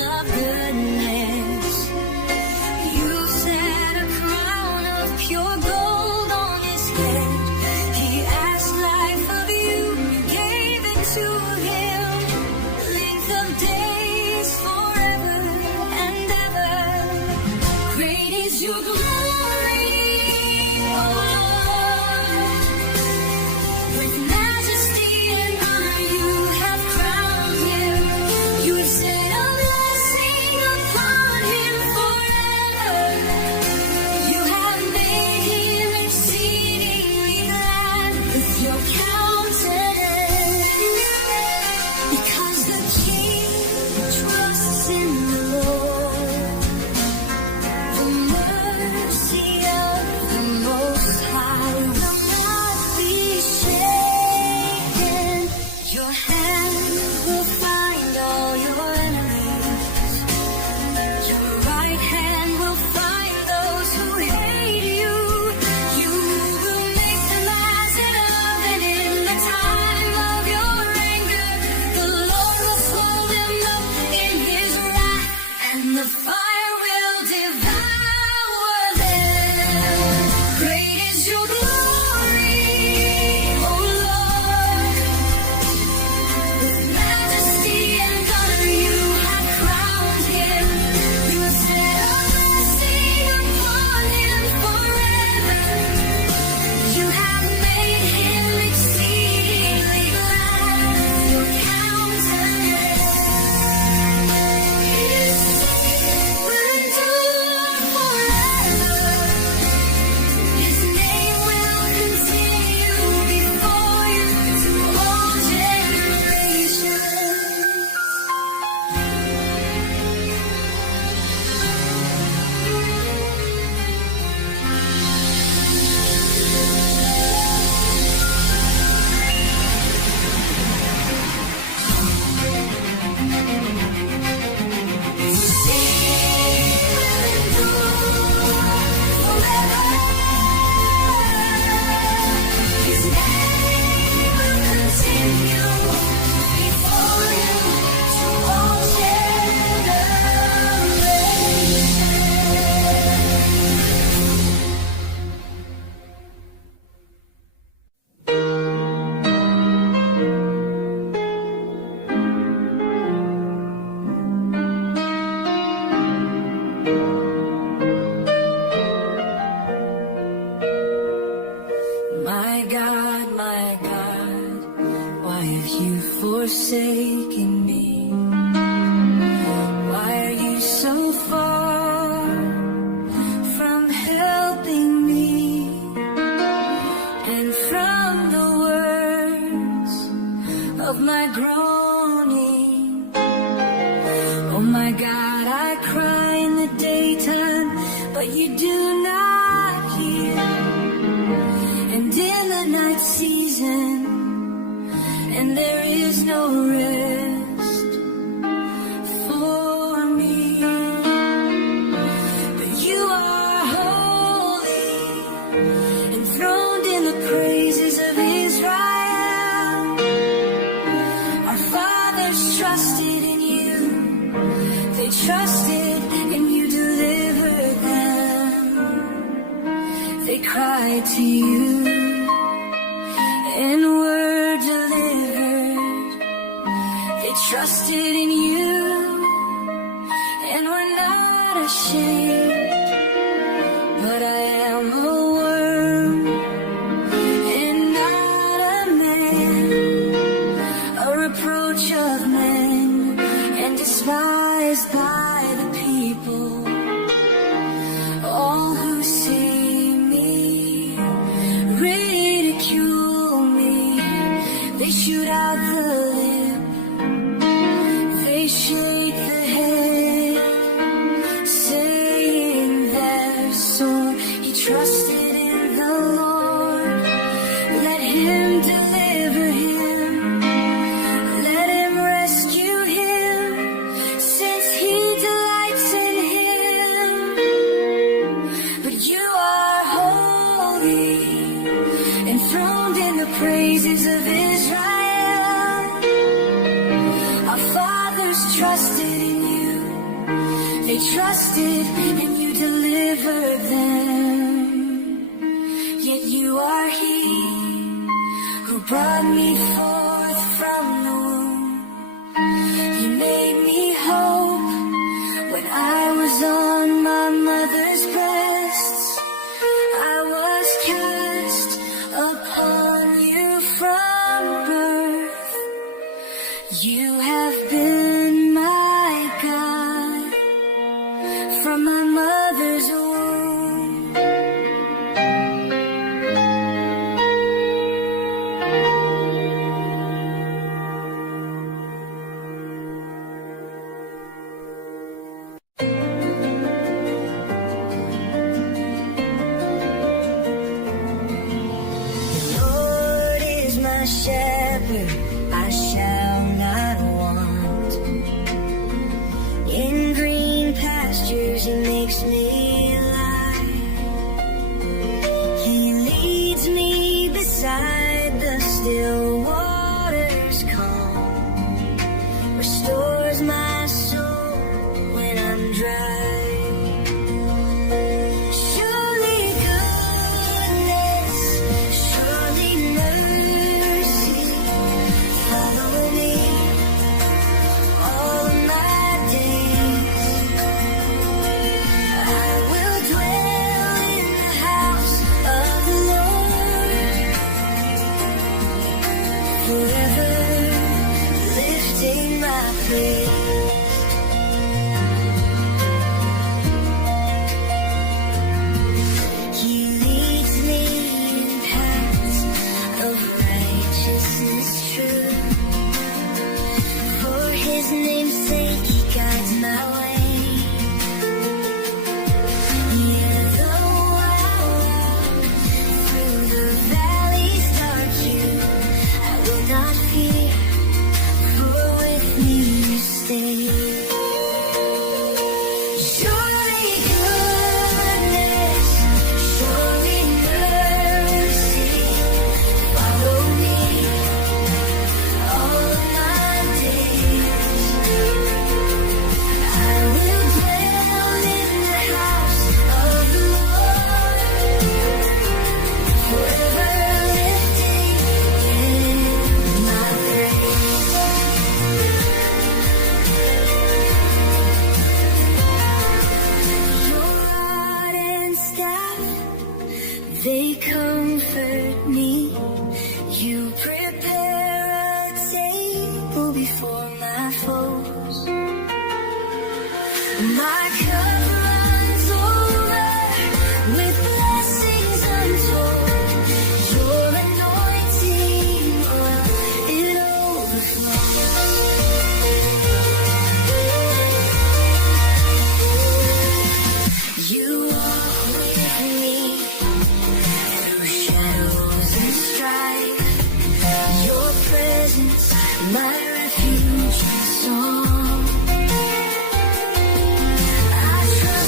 of goodness. You set a crown of pure gold on his head. He asked life of you, you gave it to him. Length of days forever and ever. Great is your glory, O Lord. With majesty and honor you have crowned him. You have set a blessing upon him forever. You have made him exceedingly glad with your countenance. Because the King trusts in the Lord. The mercy of the Most High will not be shaken. Your hand will find all your enemies. Your right hand will find those who hate you. You will make them as an oven in the time of your anger. The Lord will slow them up in his wrath, and the fire will devour them. Great is your glory, O Lord. With majesty and honor you have crowned him. You have set a blessing upon him forever. You have made him exceedingly glad with your countenance. His name will endure forever. His name will continue before you to all generations. My God, why have you forsaken me? Why are you so far from helping me? And from the words of my groaning, oh my God, I cry in the daytime, but you do not hear. And in the night season, and there is no rest for me. But you are holy, enthroned in the praises of Israel. Our fathers trusted in you, they trusted and you delivered them. They cried to you and were delivered. They trusted in you and were not ashamed. But I am a worm and not a man, a reproach of men and despised by the people. All who see me ridicule me. They shoot out the lip, they shake the head, saying their sword. He trusted in the Lord, let him deliver him, let him rescue him, since he delights trusted and you delivered them. Yet you are He who brought me forth from the womb. You made me hope when I was on my mother's breasts. I was cast upon you from birth. You have been my God from my mother's womb. Shepherd, I shall not want. In green pastures He makes me lie. He leads me beside the still waters calm. Restores my soul when I'm dry. Forever lifting my praise. He leads me in paths of righteousness true. For His name's sake He guides my way. Yeah, though I walk through the valley's dark view, I will not fear, for with me you stay. Surely goodness, surely mercy, follow me all of my days. I will dwell in the house of the Lord, forever lifting my praise. Your rod and staff, they comfort me. You prepare a table before my foes. My cup runs over with blessings untold. Your anointing oil, it overflows. You walk with me through shadows and strife. Your presence, my refuge and song. I trust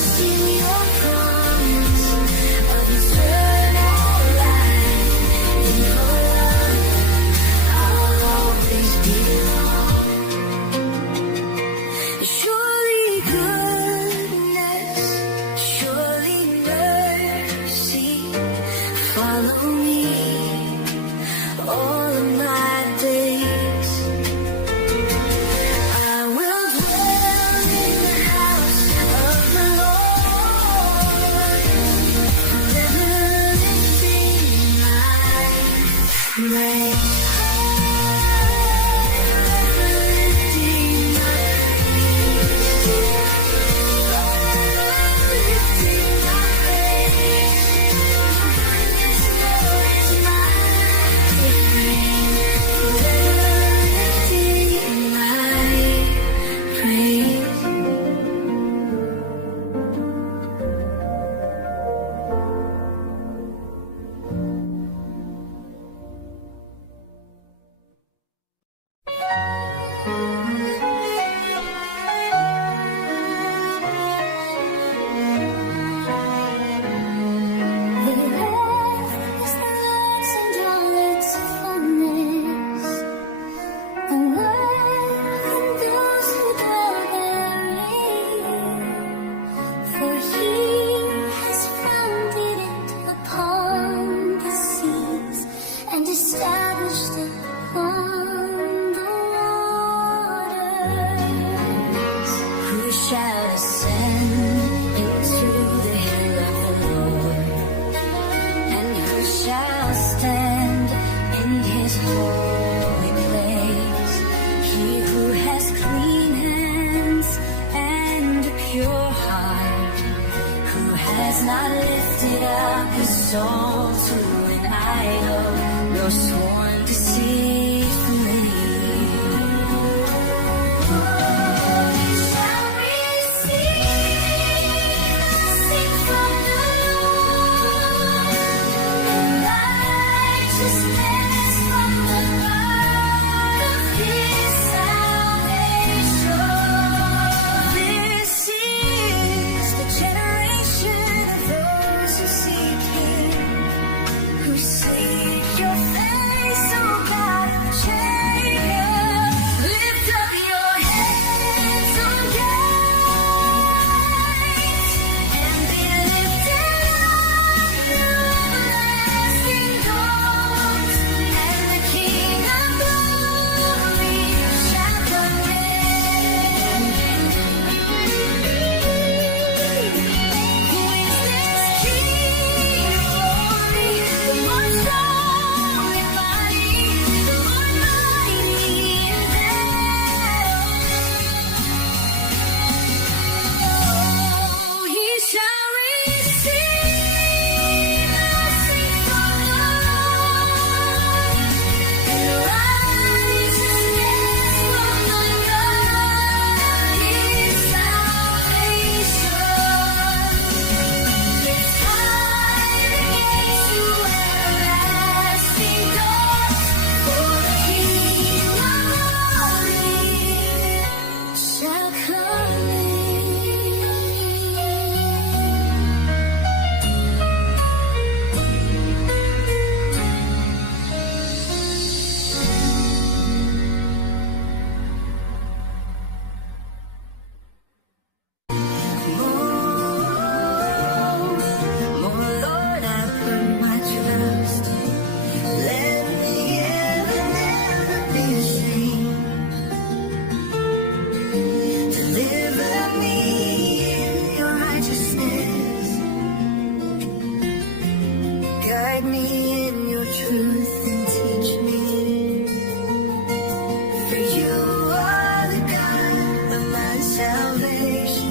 has not lifted up his soul to an idol, nor sworn deceitfully. He shall receive blessing from the Lord, righteousness from the God of his salvation. This is the generation of those who seek him, who seek your face, O God of Jacob. Lift up your heads, O gates, and be lifted up, you everlasting doors, and the King of glory shall come in. Who is this King of glory? The more strong and mighty, the more mighty in battle. Oh, he shall receive blessing from the Lord, and righteousness from the God of his salvation. Lift high the gates, you everlasting doors, for the King of glory shall come in. More, Lord, I put my trust. Let me ever, never be ashamed. Deliver me in your righteousness. Guide me in your truth and teach me. For you are the God of my salvation.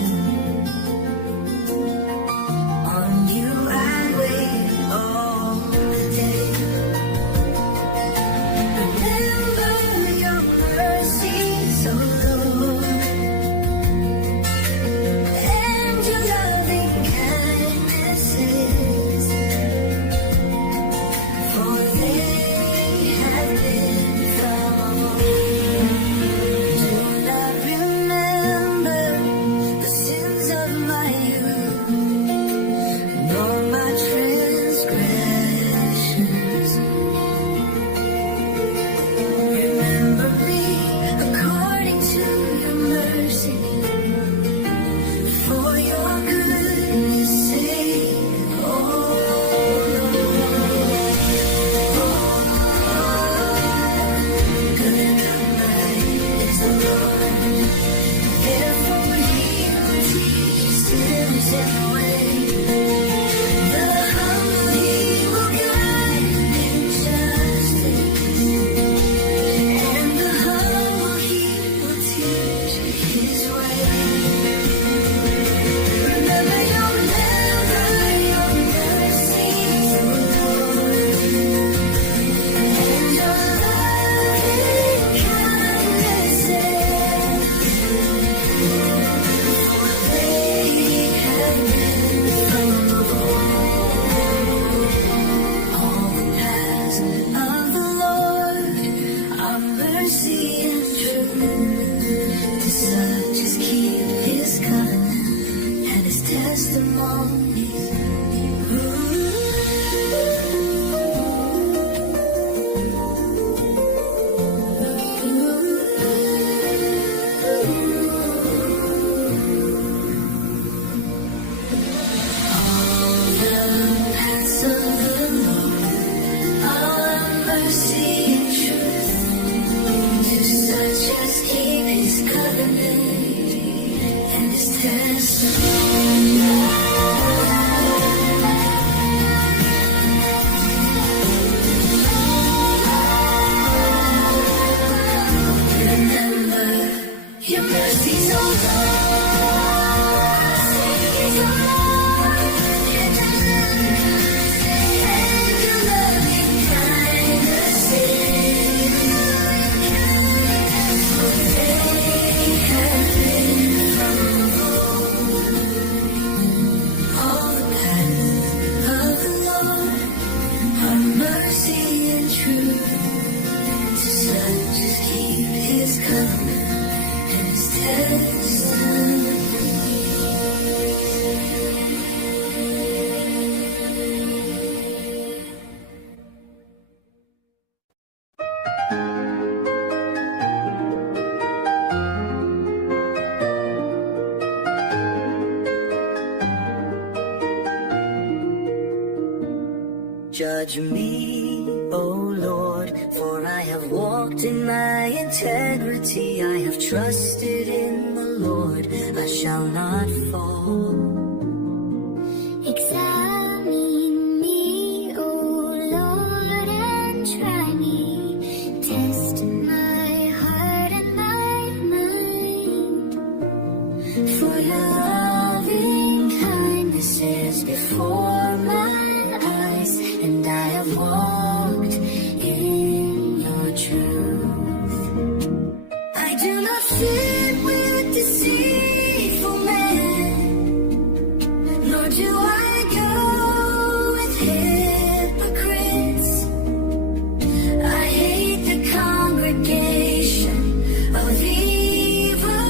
On you I wait all the day. Remember your mercies, O Lord, and your loving kindnesses, for they have been from of old. Do not remember the sins of my youth, nor my transgressions. Remember me according to your mercy, for your goodness' sake, oh Lord. Good and mighty is the Lord, therefore he will teach sinners in the way. The humble he will guide in justice, and the humble he will teach his way. Remember your mercies, O Lord, and your loving kindnesses, for they have been from of old. All the paths of the Lord are mercy and truth, to such as keep his covenant and his testimonies. All the paths of the Lord are mercy and truth, to such as keep his covenant and his testimony. Remember your mercies, O Lord. judge me, O Lord, for I have walked in my integrity. I have trusted in the Lord, I shall not fall. Examine me, O Lord, and try me. Test my heart and my mind. For your loving kindness is before my eyes, and I have walked in your truth. I do not sit with deceitful men, nor do I go with hypocrites. I hate the congregation of evildoers,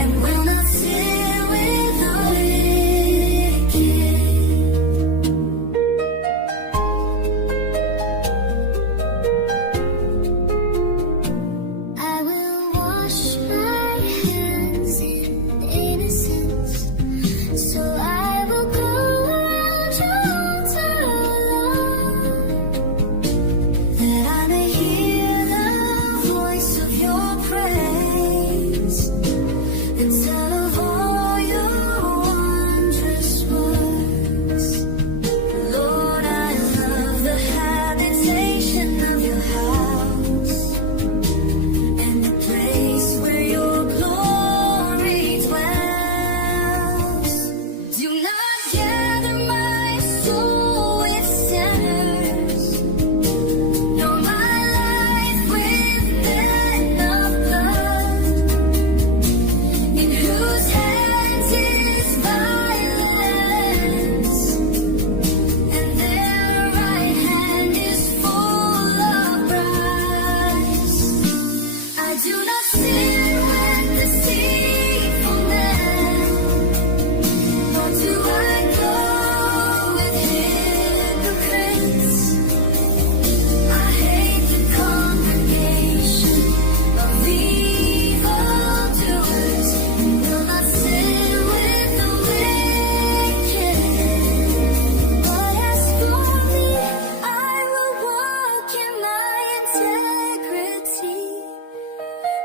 and will not sit with the wicked. I will wash my hands in innocence, so I will go around your altar alone, that I may hear the voice of your praise and tell of all your wondrous works. Lord, I love the habitation of your house, and the place where your glory dwells. Do not gather my soul with sinners, nor my life with men of blood, in whose hands is violence, and their right hand is full of bribes. I do not sit with deceitful men, nor do I go with hypocrites. I hate the congregation of evildoers, and will not sit with the wicked. But as for me, I will walk in my integrity.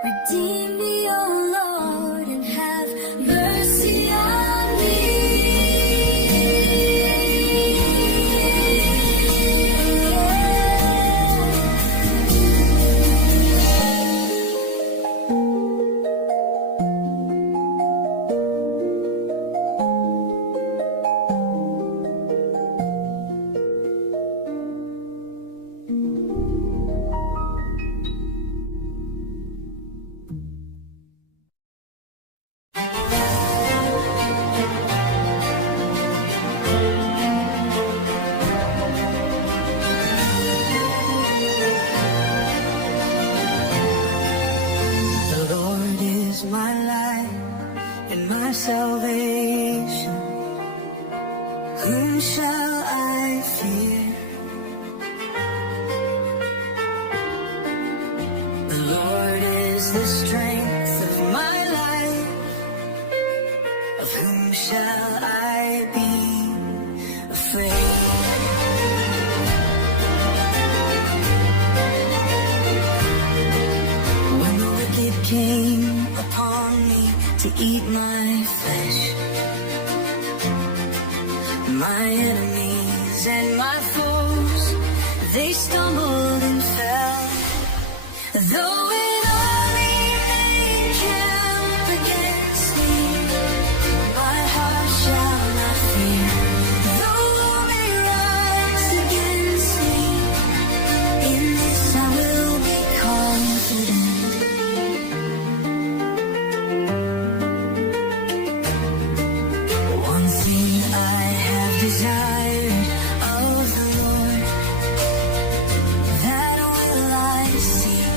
Redeem me, O Lord, and have mercy on me. The Lord is my light and my salvation. Whom shall I fear? The Lord is the strength of my life. Of whom shall I be afraid? When the wicked came upon me to eat my flesh, my enemies and my foes, they stumbled and fell. Though an army may encamp against me, my heart shall not fear. Though war may rise against me, in this I will be confident. One thing I have desired of the Lord, that will I seek,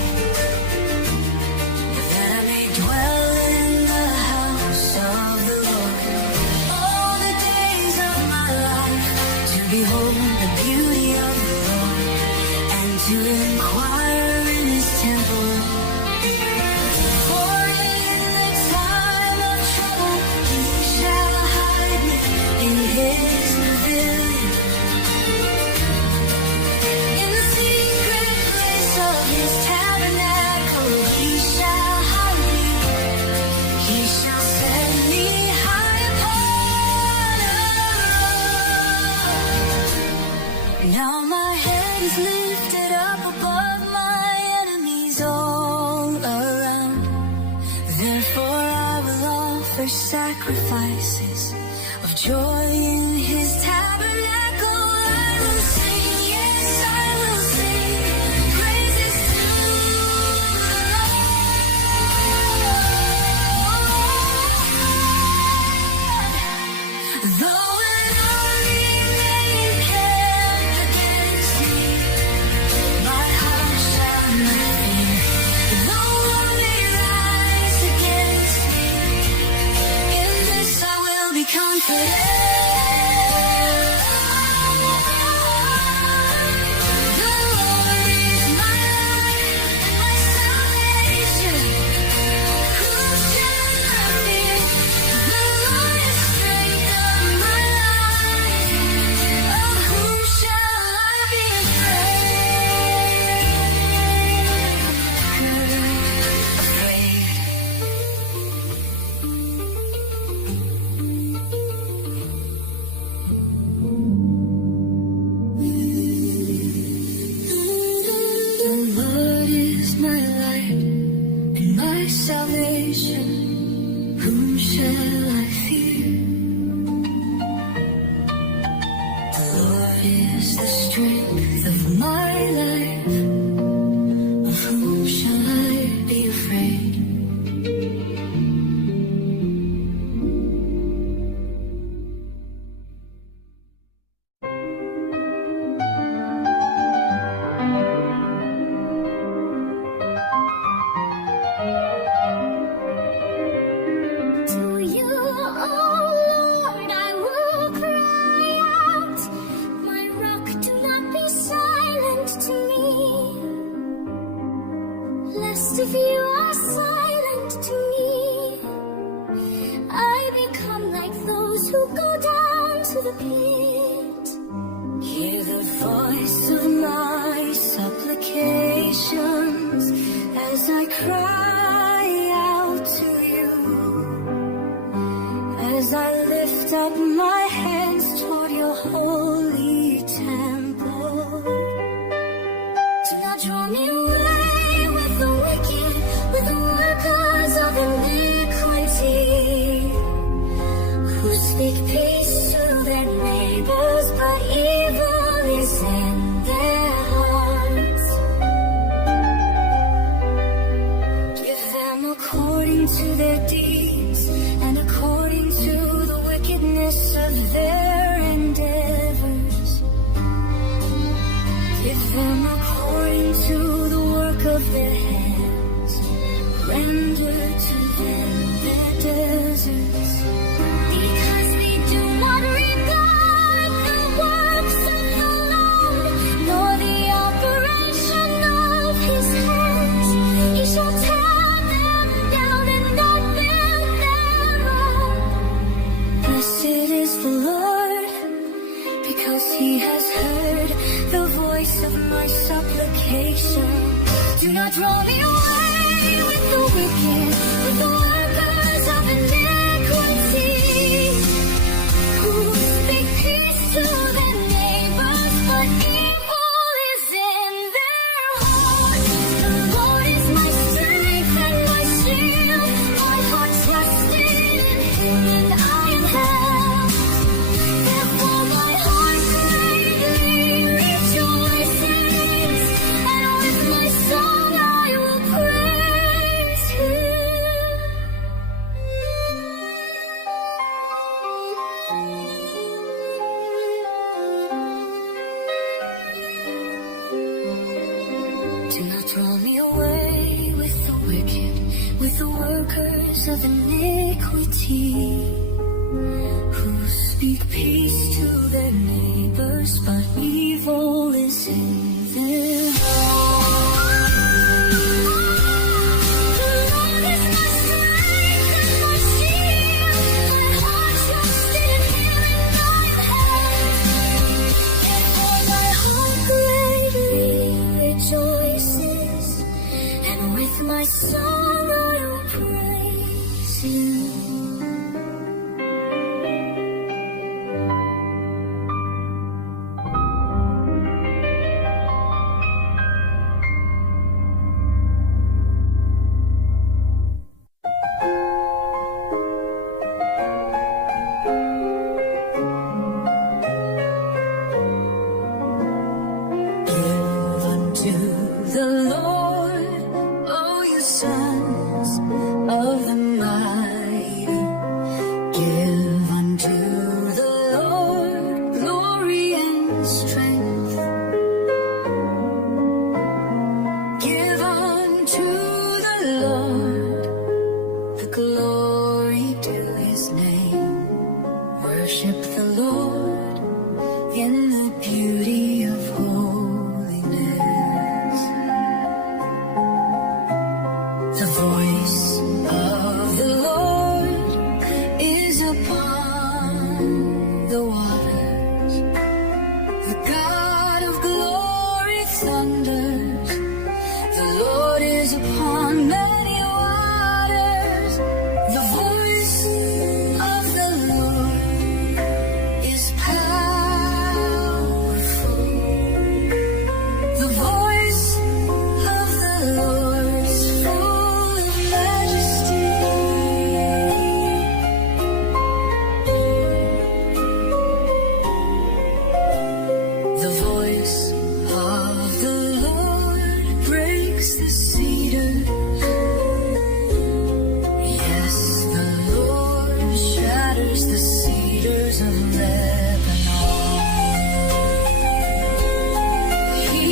is lifted up above my enemies all around. Therefore I will offer sacrifices of joy in his tabernacle. I will sing, yes, I will sing praises to the Lord. Though an army may encamp against me, my heart shall not fear. Though war may rise against me, in this I will be confident. The Lord is my light and my salvation. Whom shall I fear? The Lord is strength of my life. Of whom shall I be The Lord is my light and my salvation. Whom shall I fear? The Lord is the strength of my life. Of whom shall I be afraid? To you, oh Lord, I will cry out. My rock, do not be silent to me. Lest if you are silent to me, I become like those who go down to the pit. Hear the voice of my supplications as I cry out to you, as I lift up my hands toward your holy temple. Do not draw me away with the wicked, with the workers of iniquity, who speak peace to their neighbors, but evil is in their hearts. Give them according to their deeds and according to the wickedness of their endeavors. Give them according to the work of their hands. Render to them their deserts. Because they do not regard the works of the Lord, nor the operation of his hands. He shall tear them down and not build them up. Blessed is the Lord, because he has heard the voice of my supplication. Do not draw me away with the wicked, with the workers of iniquity, who speak peace to their neighbors, but evil is in their hearts. The Lord is my strength and my shield. My heart trusted in him, and I am helped. Therefore my heart greatly rejoices, and with my song I will praise him. Do not draw me away with the wicked, with the workers of iniquity, who speak peace to their neighbors, but evil is in their hearts. The Lord is my strength and my shield. My heart trusted in him, and I am helped. Therefore my heart greatly rejoices, and with my song I will praise him. 'em. Give unto the Lord glory and strength. Give unto the Lord the glory due his name. Worship the Lord in the beauty of holiness. The voice of the Lord is upon the waters. The God of glory thunders. The Lord is upon many waters. The voice of the Lord is powerful. The voice of the Lord is full of majesty. The voice of the Lord breaks the cedars. Yes, the Lord shatters the cedars of Lebanon. He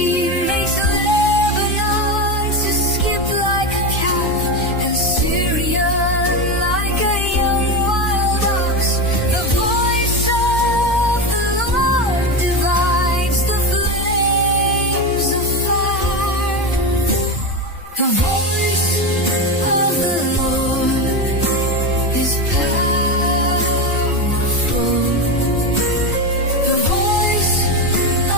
makes Lebanon to skip like a calf, and Syria like a young wild ox. The voice of the Lord divides the flames of fire. The voice of the Lord is powerful. The voice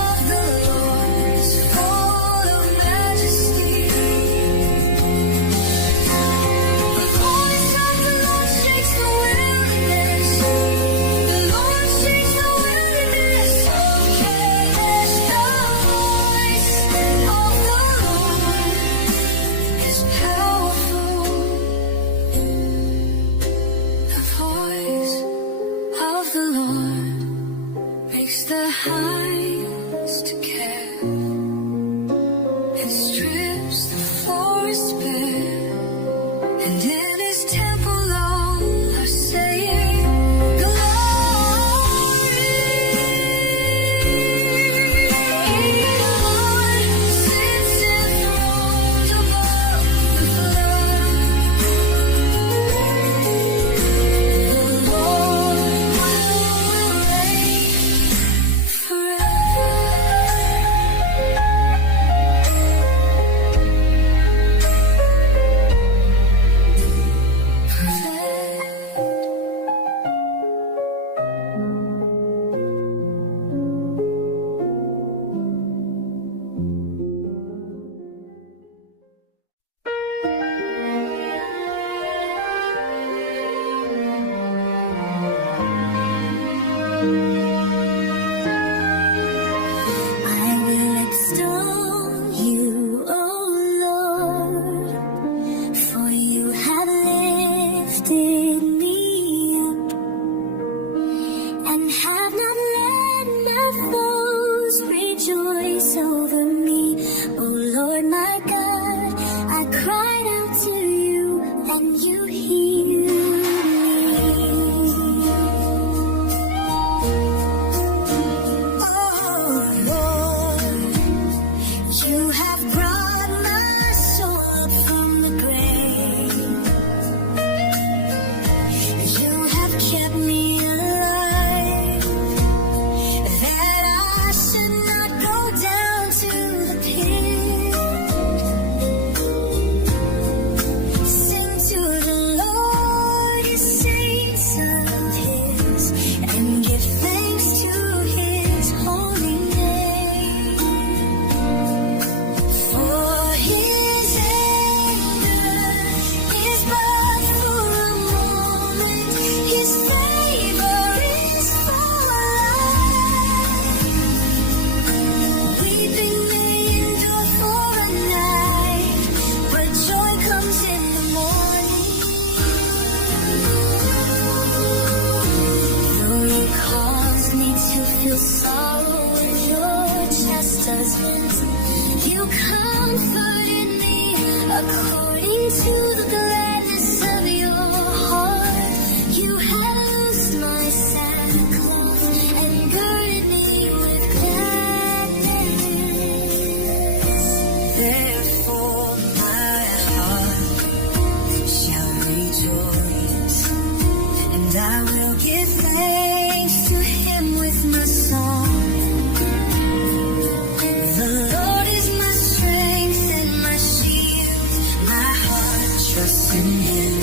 of the Lord is full of majesty. The voice of the Lord shakes the wilderness. The Lord shakes the wilderness. Yes, the voice of the Lord is powerful. The voice of the Lord makes the hinds to calve and strips the forest bare. And in his temple all are saying, Glory. The Lord sits enthroned above the flood. The Lord will reign forever. I'll give thanks to him with my song. The Lord is my strength and my shield. My heart trusts in him,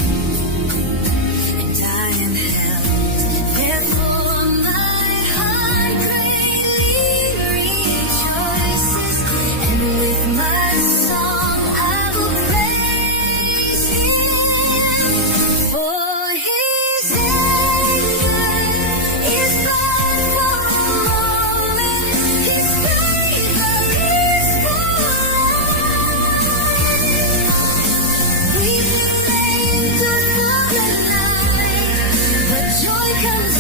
and I am held. Therefore my heart greatly rejoices, and with my song I will praise him. For his anger is but for a moment, his favor is for life. Weeping may endure for a night, but joy comes